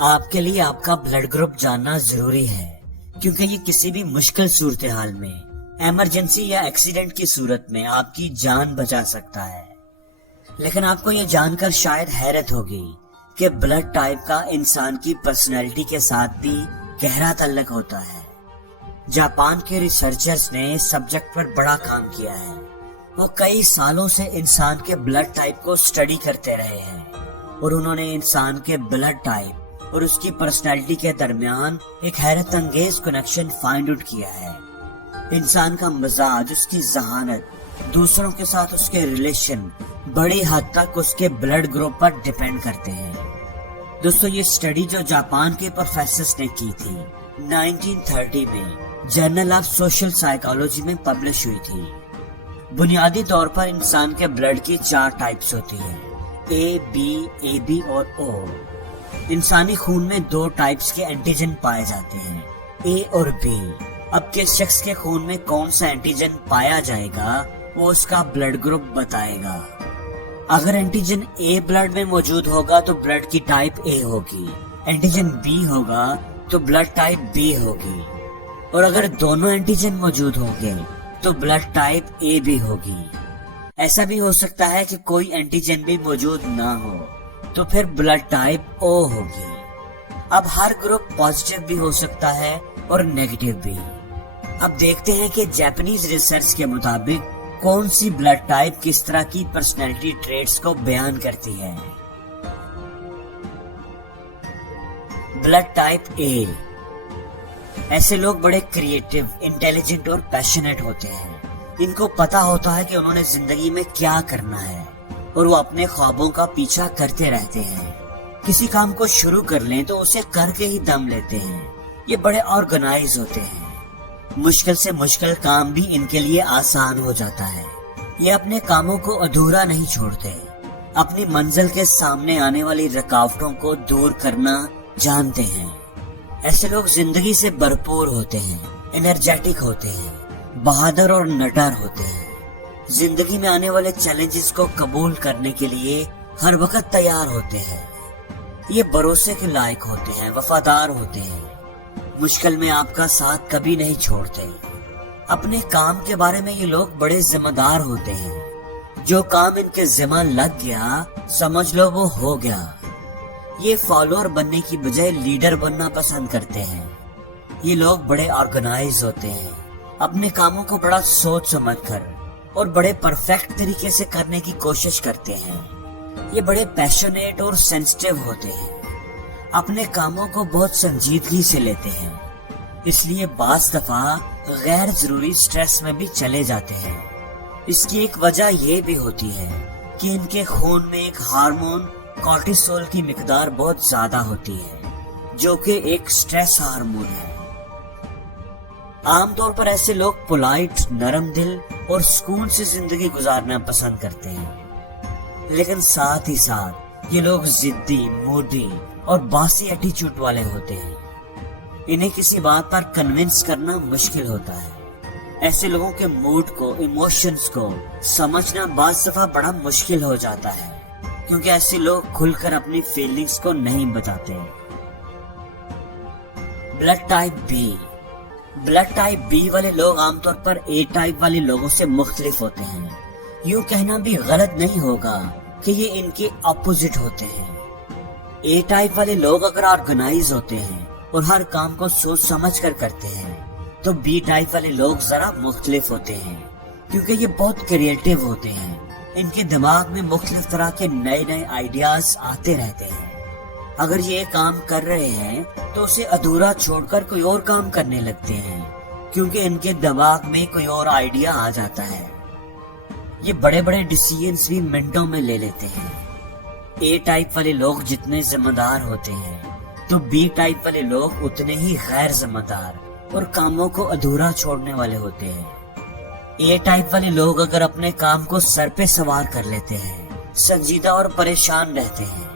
آپ کے لیے آپ کا بلڈ گروپ جاننا ضروری ہے، کیونکہ یہ کسی بھی مشکل صورتحال میں، ایمرجنسی یا ایکسیڈنٹ کی صورت میں آپ کی جان بچا سکتا ہے۔ لیکن آپ کو یہ جان کر شاید حیرت ہوگی کہ بلڈ ٹائپ کا انسان کی پرسنالٹی کے ساتھ بھی گہرا تعلق ہوتا ہے۔ جاپان کے ریسرچرز نے اس سبجیکٹ پر بڑا کام کیا ہے۔ وہ کئی سالوں سے انسان کے بلڈ ٹائپ کو اسٹڈی کرتے رہے ہیں اور انہوں نے انسان کے بلڈ ٹائپ اور اس کی پرسنالٹی کے درمیان ایک حیرت انگیز کنیکشن فائنڈ آؤٹ کیا ہے۔ انسان کا مزاج، اس کی ذہانت، دوسروں کے ساتھ اس کے ریلیشن بڑی حد تک اس کے بلڈ گروپ پر ڈیپینڈ کرتے ہیں۔ دوستو، یہ اسٹڈی جو جاپان کے پروفیسرز نے کی تھی 1930 میں جرنل آف سوشل سائیکالوجی میں پبلش ہوئی تھی۔ بنیادی طور پر انسان کے بلڈ کی 4 ٹائپس ہوتی ہیں، اے بی اور او۔ انسانی خون میں 2 ٹائپس کے اینٹیجن پائے جاتے ہیں، اے اور بی۔ اب کس شخص کے خون میں کون سا اینٹیجن پایا جائے گا وہ اس کا بلڈ گروپ بتائے گا۔ اگر اینٹیجن اے بلڈ میں موجود ہوگا تو بلڈ کی ٹائپ اے ہوگی، اینٹیجن بی ہوگا تو بلڈ ٹائپ بی ہوگی، اور اگر دونوں اینٹیجن موجود ہوں گے تو بلڈ ٹائپ اے بھی ہوگی۔ ایسا بھی ہو سکتا ہے کہ کوئی اینٹیجن بھی موجود نہ ہو تو پھر بلڈ ٹائپ او ہوگی۔ اب ہر گروپ پازیٹیو بھی ہو سکتا ہے اور نیگیٹو بھی۔ اب دیکھتے ہیں کہ جاپنیز ریسرچ کے مطابق کون سی بلڈ ٹائپ کس طرح کی پرسنالٹی ٹریٹس کو بیان کرتی ہے۔ Blood type A. ایسے لوگ بڑے کریٹیو، انٹیلیجنٹ اور پیشنیٹ ہوتے ہیں۔ ان کو پتا ہوتا ہے کہ انہوں نے زندگی میں کیا کرنا ہے اور وہ اپنے خوابوں کا پیچھا کرتے رہتے ہیں۔ کسی کام کو شروع کر لیں تو اسے کر کے ہی دم لیتے ہیں۔ یہ بڑے آرگنائز ہوتے ہیں۔ مشکل سے مشکل کام بھی ان کے لیے آسان ہو جاتا ہے۔ یہ اپنے کاموں کو ادھورا نہیں چھوڑتے، اپنی منزل کے سامنے آنے والی رکاوٹوں کو دور کرنا جانتے ہیں۔ ایسے لوگ زندگی سے بھرپور ہوتے ہیں، انرجیٹک ہوتے ہیں، بہادر اور نڈر ہوتے ہیں۔ زندگی میں آنے والے چیلنجز کو قبول کرنے کے لیے ہر وقت تیار ہوتے ہیں۔ یہ بھروسے کے لائق ہوتے ہیں، وفادار ہوتے ہیں، مشکل میں آپ کا ساتھ کبھی نہیں چھوڑتے۔ اپنے کام کے بارے میں یہ لوگ بڑے ذمہ دار ہوتے ہیں۔ جو کام ان کے ذمہ لگ گیا سمجھ لو وہ ہو گیا۔ یہ فالوور بننے کی بجائے لیڈر بننا پسند کرتے ہیں۔ یہ لوگ بڑے آرگنائز ہوتے ہیں، اپنے کاموں کو بڑا سوچ سمجھ کر اور بڑے پرفیکٹ طریقے سے کرنے کی کوشش کرتے ہیں۔ یہ بڑے پیشنیٹ اور سینسٹیو ہوتے ہیں، اپنے کاموں کو بہت سنجیدگی سے لیتے ہیں، اس لیے بعض دفعہ غیر ضروری سٹریس میں بھی چلے جاتے ہیں۔ اس کی ایک وجہ یہ بھی ہوتی ہے کہ ان کے خون میں ایک ہارمون کورٹیسول کی مقدار بہت زیادہ ہوتی ہے، جو کہ ایک سٹریس ہارمون ہے۔ عام طور پر ایسے لوگ پولائٹ، نرم دل اور سکون سے زندگی گزارنا پسند کرتے ہیں، لیکن ساتھ ہی ساتھ یہ لوگ ضدی، مودی اور باسی ایٹیچیوڈ والے ہوتے ہیں۔ انہیں کسی بات پر کنونس کرنا مشکل ہوتا ہے۔ ایسے لوگوں کے موڈ کو، ایموشنز کو سمجھنا بعض دفعہ بڑا مشکل ہو جاتا ہے، کیونکہ ایسے لوگ کھل کر اپنی فیلنگز کو نہیں بتاتے۔ Blood type B. Blood type B والے لوگ عام طور پر اے ٹائپ والے لوگوں سے مختلف ہوتے ہیں۔ یوں کہنا بھی غلط نہیں ہوگا کہ یہ ان کے اپوزٹ ہوتے ہیں۔ اے ٹائپ والے لوگ اگر آرگنائز ہوتے ہیں اور ہر کام کو سوچ سمجھ کر کرتے ہیں تو بی ٹائپ والے لوگ ذرا مختلف ہوتے ہیں، کیونکہ یہ بہت کریٹیو ہوتے ہیں۔ ان کے دماغ میں مختلف طرح کے نئے نئے آئیڈیاز آتے رہتے ہیں۔ اگر یہ کام کر رہے ہیں تو اسے ادھورا چھوڑ کر کوئی اور کام کرنے لگتے ہیں، کیونکہ ان کے دماغ میں کوئی اور آئیڈیا آ جاتا ہے۔ یہ بڑے بڑے ڈیسیژنز بھی منٹوں میں لے لیتے ہیں۔ اے ٹائپ والے لوگ جتنے ذمہ دار ہوتے ہیں تو بی ٹائپ والے لوگ اتنے ہی غیر ذمہ دار اور کاموں کو ادھورا چھوڑنے والے ہوتے ہیں۔ اے ٹائپ والے لوگ اگر اپنے کام کو سر پہ سوار کر لیتے ہیں، سنجیدہ اور پریشان رہتے ہیں،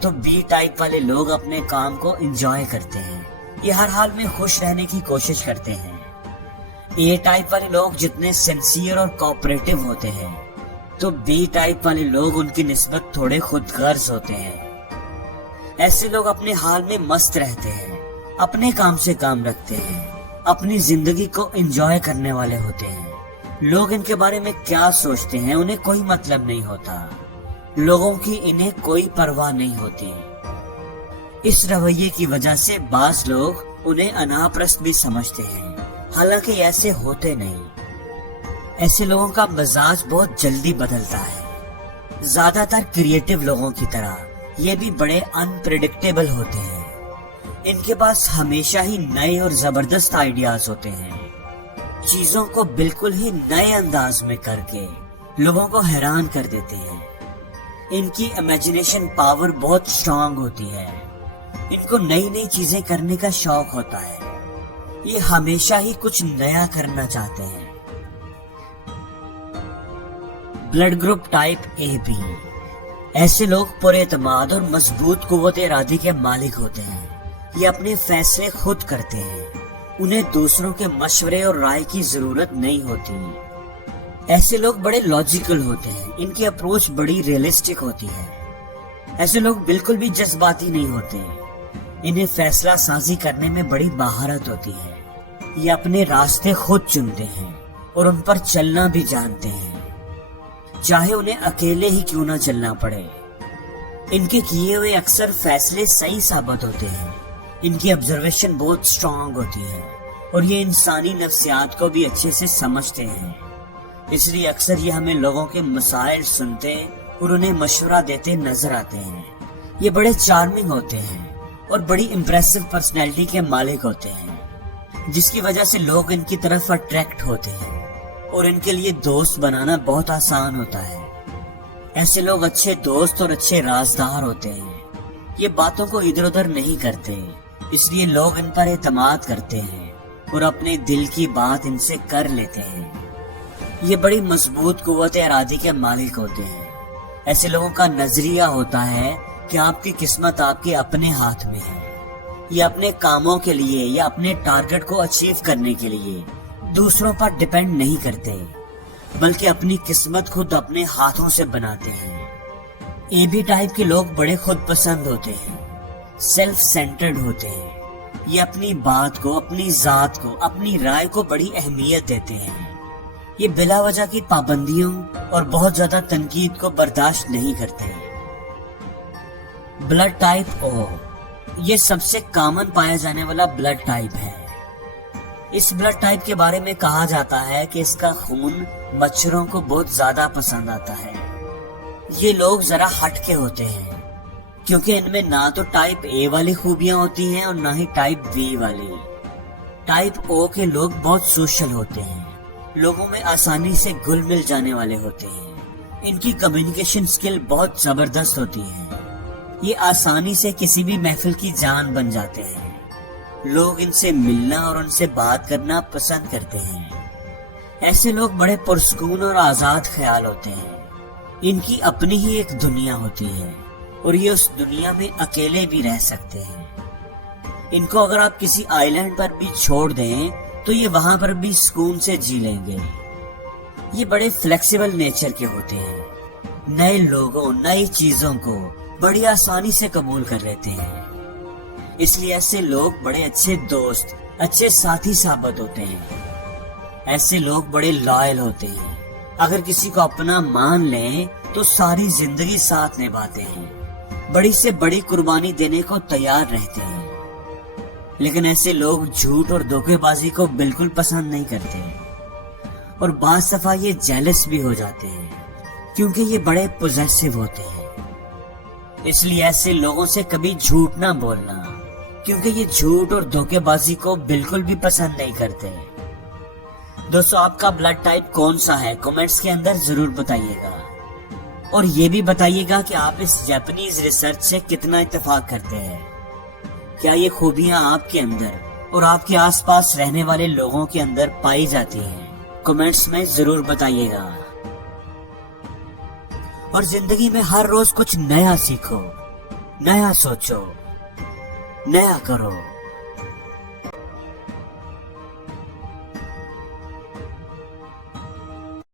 تو بی ٹائپ والے لوگ اپنے کام کو انجوائے کرتے ہیں، یہ ہر حال میں خوش رہنے کی کوشش کرتے ہیں۔ اے ٹائپ والے لوگ جتنے سنسیئر اور کوآپریٹو ہوتے ہیں تو بی ٹائپ والے لوگ ان کی نسبت تھوڑے خود غرض ہوتے ہیں۔ ایسے لوگ اپنے حال میں مست رہتے ہیں، اپنے کام سے کام رکھتے ہیں، اپنی زندگی کو انجوائے کرنے والے ہوتے ہیں۔ لوگ ان کے بارے میں کیا سوچتے ہیں انہیں کوئی مطلب نہیں ہوتا، لوگوں کی انہیں کوئی پرواہ نہیں ہوتی۔ اس رویے کی وجہ سے بعض لوگ انہیں اناپرست بھی سمجھتے ہیں، حالانکہ ایسے ہوتے نہیں۔ ایسے لوگوں کا مزاج بہت جلدی بدلتا ہے، زیادہ تر کریٹو لوگوں کی طرح یہ بھی بڑے انپریڈکٹیبل ہوتے ہیں۔ ان کے پاس ہمیشہ ہی نئے اور زبردست آئیڈیاز ہوتے ہیں، چیزوں کو بالکل ہی نئے انداز میں کر کے لوگوں کو حیران کر دیتے ہیں۔ ان کی امیجنیشن پاور بہت اسٹرانگ ہوتی ہے، ان کو نئی نئی چیزیں کرنے کا شوق ہوتا ہے، یہ ہمیشہ ہی کچھ نیا کرنا چاہتے ہیں۔ Blood group type A B, ایسے لوگ پر اعتماد اور مضبوط قوت ارادی کے مالک ہوتے ہیں، یہ اپنے فیصلے خود کرتے ہیں، انہیں دوسروں کے مشورے اور رائے کی ضرورت نہیں ہوتی۔ ایسے لوگ بڑے لاجیکل ہوتے ہیں، ان کی اپروچ بڑی ریئلسٹک ہوتی ہے۔ ایسے لوگ بالکل بھی جذباتی نہیں ہوتے، انہیں فیصلہ سازی کرنے میں بڑی مہارت ہوتی ہے، یہ اپنے راستے خود چنتے ہیں اور ان پر چلنا بھی جانتے ہیں، چاہے انہیں اکیلے ہی کیوں نہ چلنا پڑے۔ ان کے کیے ہوئے اکثر فیصلے صحیح ثابت ہوتے ہیں، ان کی آبزرویشن بہت اسٹرانگ ہوتی ہے اور یہ انسانی نفسیات کو بھی اچھے سے سمجھتے ہیں، اس لیے اکثر یہ ہمیں لوگوں کے مسائل سنتے اور انہیں مشورہ دیتے نظر آتے ہیں۔ یہ بڑے چارمنگ ہوتے ہیں اور بڑی امپریسو پرسنالٹی کے مالک ہوتے ہیں، جس کی وجہ سے لوگ ان کی طرف اٹریکٹ ہوتے ہیں اور ان کے لیے دوست بنانا بہت آسان ہوتا ہے۔ ایسے لوگ اچھے دوست اور اچھے رازدار ہوتے ہیں، یہ باتوں کو ادھر ادھر نہیں کرتے، اس لیے لوگ ان پر اعتماد کرتے ہیں اور اپنے دل کی بات ان سے کر لیتے ہیں۔ یہ بڑی مضبوط قوت ارادی کے مالک ہوتے ہیں۔ ایسے لوگوں کا نظریہ ہوتا ہے کہ آپ کی قسمت آپ کے اپنے ہاتھ میں ہے، یہ اپنے کاموں کے لیے یا اپنے ٹارگٹ کو اچیو کرنے کے لیے دوسروں پر ڈیپینڈ نہیں کرتے، بلکہ اپنی قسمت خود اپنے ہاتھوں سے بناتے ہیں۔ اے بی ٹائپ کے لوگ بڑے خود پسند ہوتے ہیں، سیلف سینٹرڈ ہوتے ہیں، یہ اپنی بات کو، اپنی ذات کو، اپنی رائے کو بڑی اہمیت دیتے ہیں، یہ بلا وجہ کی پابندیوں اور بہت زیادہ تنقید کو برداشت نہیں کرتے۔ بلڈ ٹائپ او، یہ سب سے کامن پایا جانے والا بلڈ ٹائپ ہے۔ اس بلڈ ٹائپ کے بارے میں کہا جاتا ہے کہ اس کا خون مچھروں کو بہت زیادہ پسند آتا ہے۔ یہ لوگ ذرا ہٹ کے ہوتے ہیں کیونکہ ان میں نہ تو ٹائپ اے والی خوبیاں ہوتی ہیں اور نہ ہی ٹائپ بی والی۔ ٹائپ او کے لوگ بہت سوشل ہوتے ہیں، لوگوں میں آسانی سے گل مل جانے والے ہوتے ہیں، ان کی کمیونیکیشن سکل بہت زبردست ہوتی ہے، یہ آسانی سے کسی بھی محفل کی جان بن جاتے ہیں، لوگ ان سے ملنا اور ان سے بات کرنا پسند کرتے ہیں۔ ایسے لوگ بڑے پرسکون اور آزاد خیال ہوتے ہیں، ان کی اپنی ہی ایک دنیا ہوتی ہے اور یہ اس دنیا میں اکیلے بھی رہ سکتے ہیں۔ ان کو اگر آپ کسی آئی لینڈ پر بھی چھوڑ دیں تو یہ وہاں پر بھی سکون سے جی لیں گے۔ یہ بڑے فلیکسیبل نیچر کے ہوتے ہیں، نئے لوگوں، نئی چیزوں کو بڑی آسانی سے قبول کر لیتے ہیں، اس لیے ایسے لوگ بڑے اچھے دوست، اچھے ساتھی ثابت ہوتے ہیں۔ ایسے لوگ بڑے لائل ہوتے ہیں، اگر کسی کو اپنا مان لیں تو ساری زندگی ساتھ نبھاتے ہیں، بڑی سے بڑی قربانی دینے کو تیار رہتے ہیں۔ لیکن ایسے لوگ جھوٹ اور دھوکے بازی کو بالکل پسند نہیں کرتے اور بعض دفعہ یہ جیلس بھی ہو جاتے ہیں کیونکہ یہ بڑے پوزیسو ہوتے ہیں۔ اس لیے ایسے لوگوں سے کبھی جھوٹ نہ بولنا کیونکہ یہ جھوٹ اور دھوکے بازی کو بالکل بھی پسند نہیں کرتے۔ دوستو، آپ کا بلڈ ٹائپ کون سا ہے؟ کمنٹس کے اندر ضرور بتائیے گا، اور یہ بھی بتائیے گا کہ آپ اس جاپنیز ریسرچ سے کتنا اتفاق کرتے ہیں۔ کیا یہ خوبیاں آپ کے اندر اور آپ کے آس پاس رہنے والے لوگوں کے اندر پائی جاتی ہیں؟ کمنٹس میں ضرور بتائیے گا۔ اور زندگی میں ہر روز کچھ نیا سیکھو، نیا سوچو، نیا کرو۔